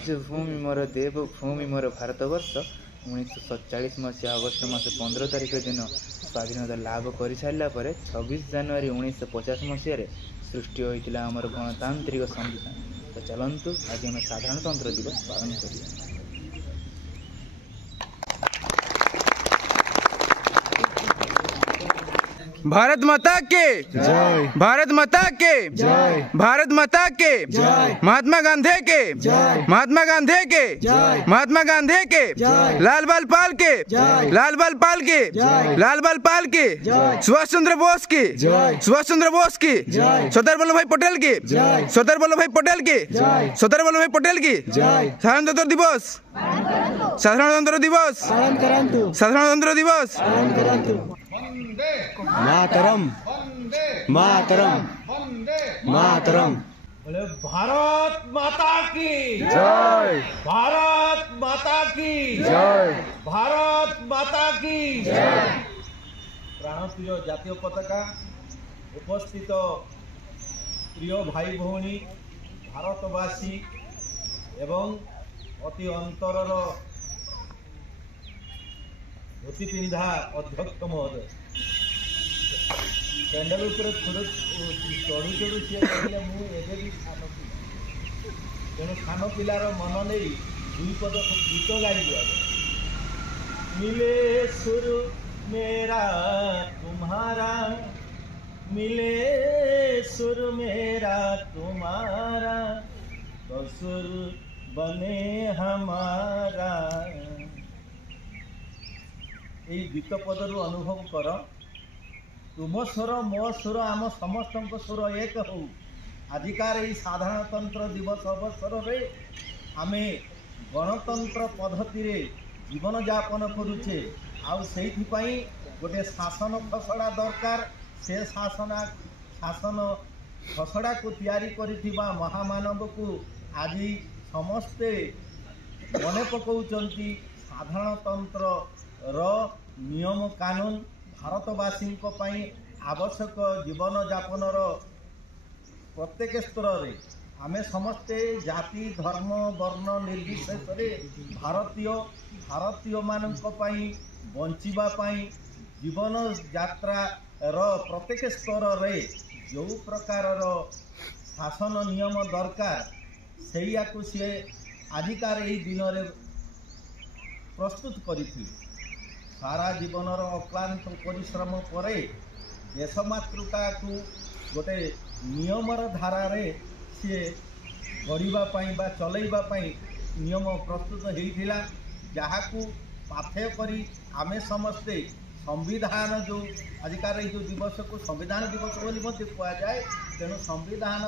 ମାତୃଭୂମି ମୋର ଦେବଭୂମି ମୋର ଭାରତବର୍ଷ 1947 ମସିହା ଅଗଷ୍ଟ ମାସ 15 ତାରିଖ ଦିନ ସ୍ୱାଧୀନତା ଲାଭ କରିସାରିଲା ପରେ 26 ଜାନୁଆରୀ 1950 ମସିହାରେ ସୃଷ୍ଟି ହୋଇଥିଲା ଆମର ଗଣତାନ୍ତ୍ରିକ ସମ୍ବିଧାନ। ତ ଚାଲନ୍ତୁ ଆଜି ଆମେ ସାଧାରଣତନ୍ତ୍ର ଦିବସ ପାଳନ କରିବା। भारत माता के जय, भारत माता के जय, भारत माता के जय, महात्मा गांधी के जय, महात्मा गांधी के जय, महात्मा गांधी के जय, लाल बाल पाल के जय, लाल बाल पाल के जय, लाल बाल पाल के जय, सुभाष चंद्र बोस की जय, सुभाष चंद्र बोस की जय, सरदार वल्लभ भाई पटेल की जय, सरदार वल्लभ भाई पटेल की जय, सरदार वल्लभ भाई पटेल की जय। साधारणतंत्र दिवस, साधारणतंत्र दिवस, साधारणतंत्र दिवस। मातरम मातरम मातरम। बोले भारत माता की जय, भारत माता की जय, भारत माता की जय। प्राणप्रिय जातीय पताका उपस्थित प्रिय भाई भौणी भारतवासी एवं अति अंतरर धोती पिंधा अध्यक्ष महोदय कैंडल चढ़ू चढ़ू सी कहले मुझे भी खान पिला तेणु खान पिलार मन नहीं दुई पद गीत गाई दिया। मिले सुर मेरा तुम्हारा, मिले सुर मेरा तुम्हारा, तो सुर बने हमारा। ये गीत पदर अनुभव कर तुम स्वर मो स्वर आम समस्त स्वर एक हो। आजिकार ये साधारणतंत्र दिवस अवसर में आमे गणतंत्र पद्धति रे जीवन यापन करुचे। आईपाई गोटे शासन खसड़ा दरकार। से शासन खसड़ा को तैयारी करिथिबा महामानव को आज समस्ते मने पकाउचंती। साधारणतंत्र रो नियम कानून भारतवासी आवश्यक जीवन यापन प्रत्येक स्तर रे आमे समस्ते जाति धर्म वर्ण निर्विशेष भारतीय मानक बंचिबा जीवन यात्रा प्रत्येक स्तर रे जो प्रकार शासन नियम दरकार सैया को सी आजिकार यही दिन रे प्रस्तुत करी। सारा जीवन अक्लांत परिश्रम पर देशमातृका को गोटे नियमर धारा रे सी गढ़ापी बा चलैवाई नियम प्रस्तुत होता। जहाँ को पाथेय करी आमे समस्ते संविधान जो आजिकार जो दिवस को संविधान दिवस बोली कहुए। तेणु संविधान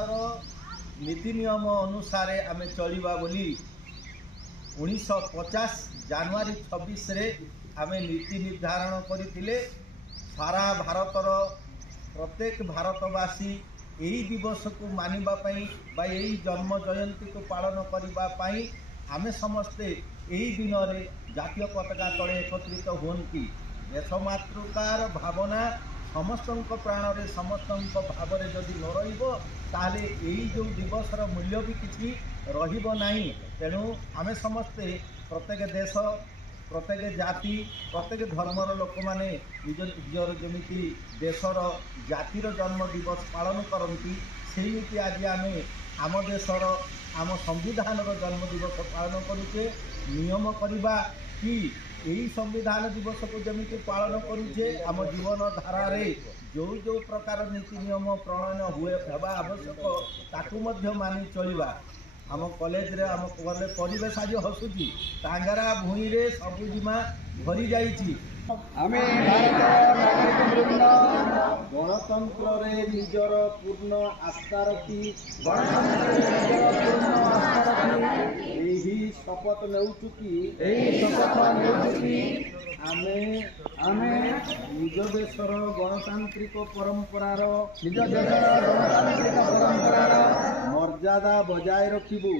नीति नियम अनुसार आमे चलिबा बोली 1950 जानुआरी 26 रे आमे नीति निर्धारण करथिले। सारा भारतर प्रत्येक भारतवासी यही दिवस को मानिबा पई बा यही जन्म जयंती को पालन करिबा पई आमे समस्ते यही दिन रे जातीय पताका तले एकत्रित होती। देशमातृकार भावना समस्त प्राण रे समस्त भाव रे जदि न रहिबो ताले यही जो दिवसर मूल्य भी किसी रहिबो नाही। तेणु आमे समस्ते प्रत्येक देश प्रत्येक जाति प्रत्येक धर्मर लोक मैंने निजर जमी देशर जातिर जन्म दिवस पालन करती सेमती आज आम देशर आम संविधान जन्म दिवस पालन करुचे। नियम करवा कि यही संविधान दिवस को जमी पालन करुचे आम जीवन धारा रे जो जो प्रकार नीति नियम प्रणयन हुए हेबा आवश्यक ताकू मानि चलिबा। आम कॉलेज रे आम गले परिवेश आज हसुची टांगरा भूई रे सबुजिमा भरी जाइछि। गणतंत्र रे निजर पूर्ण आस्था रखी यही शपथ नेउछु कि आमे निज देशर गणतांत्रिक परंपरार मर्यादा बजाय रखिबु।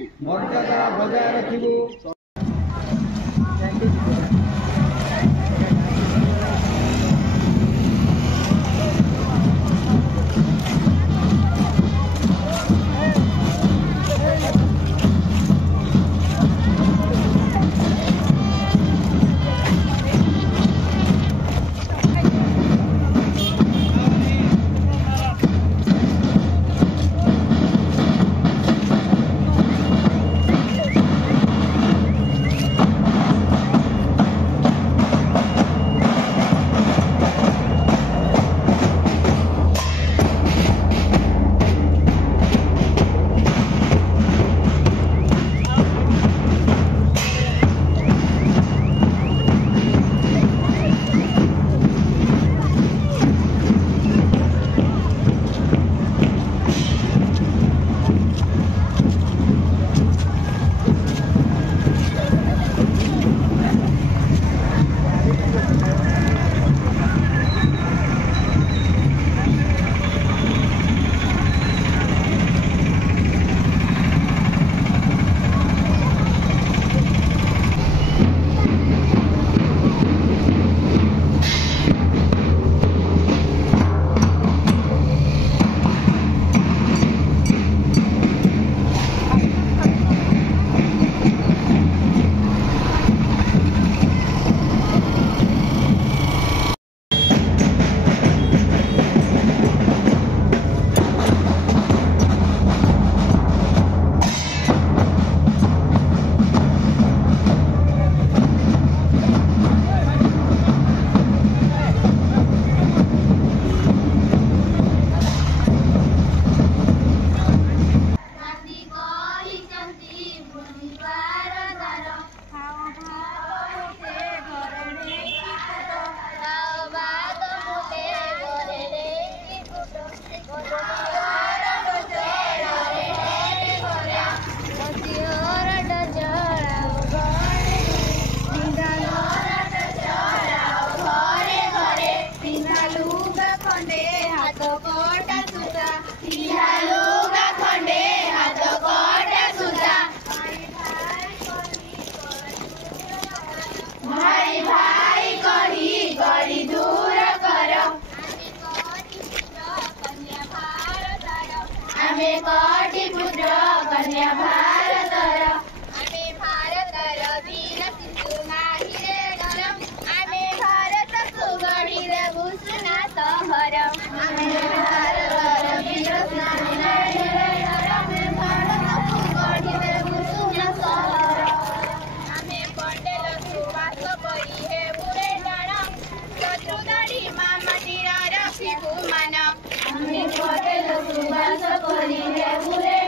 आमे कोटि पुत्र कन्या भारतर आमे भारतर वीर सिंधु नाहिरे डरम आमे भारत को गढ़िले भूषुना सहर आमे भारतर वीर सिंधु नाहिरे डरम भारत को गढ़िले भूषुना सहर आमे पटेल सुभाष परी हे बुरे डरम शत्रुदारी मामटीर रखिबु मान आमे पटेल सुभाष परी हे बुरे